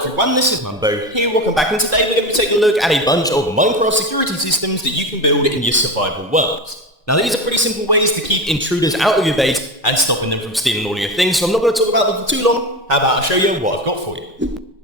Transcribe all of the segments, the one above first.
Hello everyone, this is Mumbo here, welcome back, and today we're going to be taking a look at a bunch of Minecraft security systems that you can build in your survival worlds. Now these are pretty simple ways to keep intruders out of your base and stopping them from stealing all your things, so I'm not going to talk about them for too long. How about I show you what I've got for you.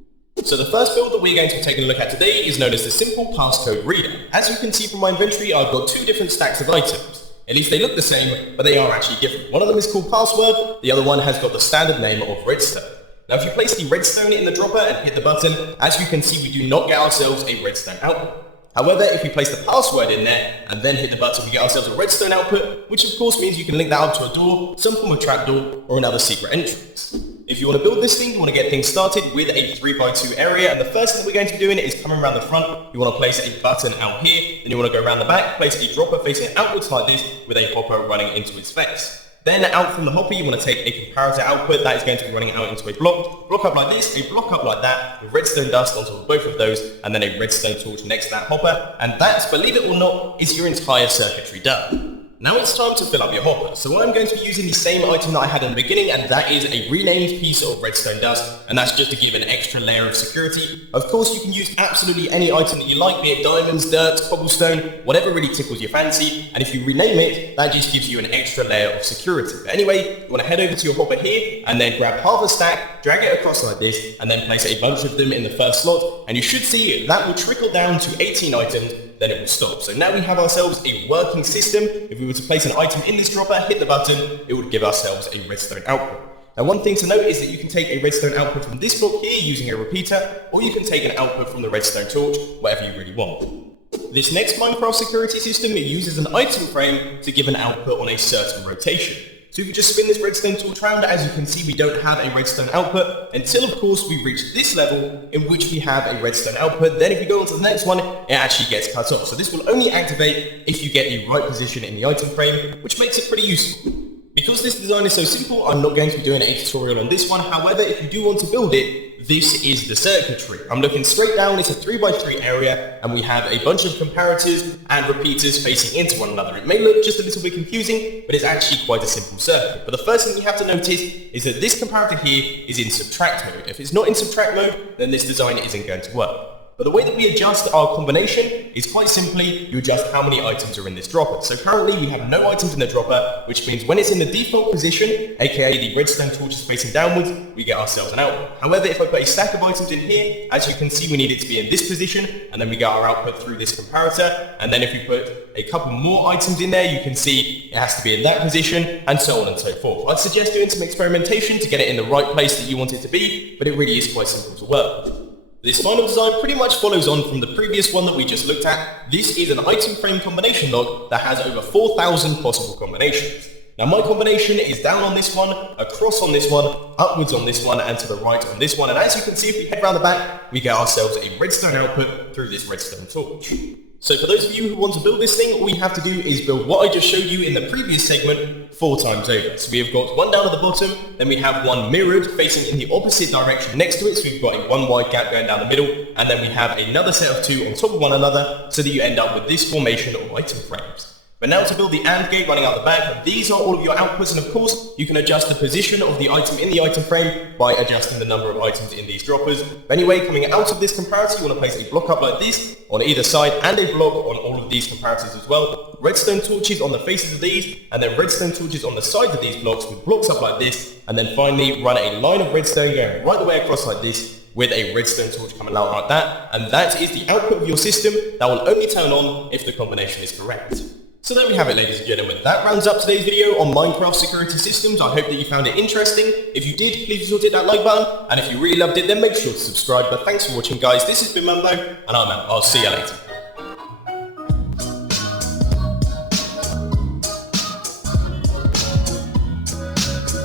So the first build that we're going to be taking a look at today is known as the Simple Passcode Reader. As you can see from my inventory, I've got two different stacks of items. At least they look the same, but they are actually different. One of them is called Password, the other one has got the standard name of Redstone. Now if you place the redstone in the dropper and hit the button, as you can see we do not get ourselves a redstone output. However, if we place the password in there and then hit the button, we get ourselves a redstone output, which of course means you can link that up to a door, some form of trapdoor, or another secret entrance. If you want to build this thing, you want to get things started with a 3x2 area, and the first thing we're going to be doing is coming around the front. You want to place a button out here, then you want to go around the back, place a dropper facing outwards like this with a hopper running into its face. Then out from the hopper, you want to take a comparator output that is going to be running out into a block up like this, a block up like that, with redstone dust on top of both of those, and then a redstone torch next to that hopper, and that, believe it or not, is your entire circuitry done. Now it's time to fill up your hopper, so I'm going to be using the same item that I had in the beginning, and that is a renamed piece of redstone dust, and that's just to give an extra layer of security. Of course you can use absolutely any item that you like, be it diamonds, dirt, cobblestone, whatever really tickles your fancy, and if you rename it, that just gives you an extra layer of security. But anyway, you want to head over to your hopper here, and then grab half a stack, drag it across like this, and then place a bunch of them in the first slot, and you should see that will trickle down to 18 items, then it will stop. So now we have ourselves a working system. If we were to place an item in this dropper, hit the button, it would give ourselves a redstone output. Now one thing to note is that you can take a redstone output from this block here using a repeater, or you can take an output from the redstone torch, whatever you really want. This next Minecraft security system, it uses an item frame to give an output on a certain rotation. So if you just spin this redstone torch around, as you can see we don't have a redstone output until of course we reach this level in which we have a redstone output. Then if you go on to the next one, it actually gets cut off. So this will only activate if you get the right position in the item frame, which makes it pretty useful. Because this design is so simple, I'm not going to be doing a tutorial on this one. However, if you do want to build it, this is the circuitry. I'm looking straight down, it's a 3x3 area, and we have a bunch of comparators and repeaters facing into one another. It may look just a little bit confusing, but it's actually quite a simple circuit. But the first thing you have to notice is that this comparator here is in subtract mode. If it's not in subtract mode, then this design isn't going to work. But the way that we adjust our combination is quite simply, you adjust how many items are in this dropper. So currently we have no items in the dropper, which means when it's in the default position, aka the redstone torch is facing downwards, we get ourselves an output. However, if I put a stack of items in here, as you can see we need it to be in this position, and then we get our output through this comparator, and then if we put a couple more items in there, you can see it has to be in that position, and so on and so forth. I'd suggest doing some experimentation to get it in the right place that you want it to be, but it really is quite simple to work. This final design pretty much follows on from the previous one that we just looked at. This is an item frame combination log that has over 4,000 possible combinations. Now my combination is down on this one, across on this one, upwards on this one, and to the right on this one. And as you can see, if we head around the back, we get ourselves a redstone output through this redstone torch. So for those of you who want to build this thing, all you have to do is build what I just showed you in the previous segment 4 times over. So we have got one down at the bottom, then we have one mirrored facing in the opposite direction next to it, so we've got a one wide gap going down the middle, and then we have another set of 2 on top of one another, so that you end up with this formation of item frames. But now to build the AND gate running out the back, these are all of your outputs, and of course you can adjust the position of the item in the item frame by adjusting the number of items in these droppers. But anyway, coming out of this comparator, you want to place a block up like this on either side and a block on all of these comparators as well. Redstone torches on the faces of these, and then redstone torches on the sides of these blocks with blocks up like this, and then finally run a line of redstone going right the way across like this with a redstone torch coming out like that, and that is the output of your system that will only turn on if the combination is correct. So there we have it, ladies and gentlemen. That rounds up today's video on Minecraft security systems. I hope that you found it interesting. If you did, please be sure to hit that like button. And if you really loved it, then make sure to subscribe. But thanks for watching, guys. This has been Mumbo, and I'm out. I'll see you later.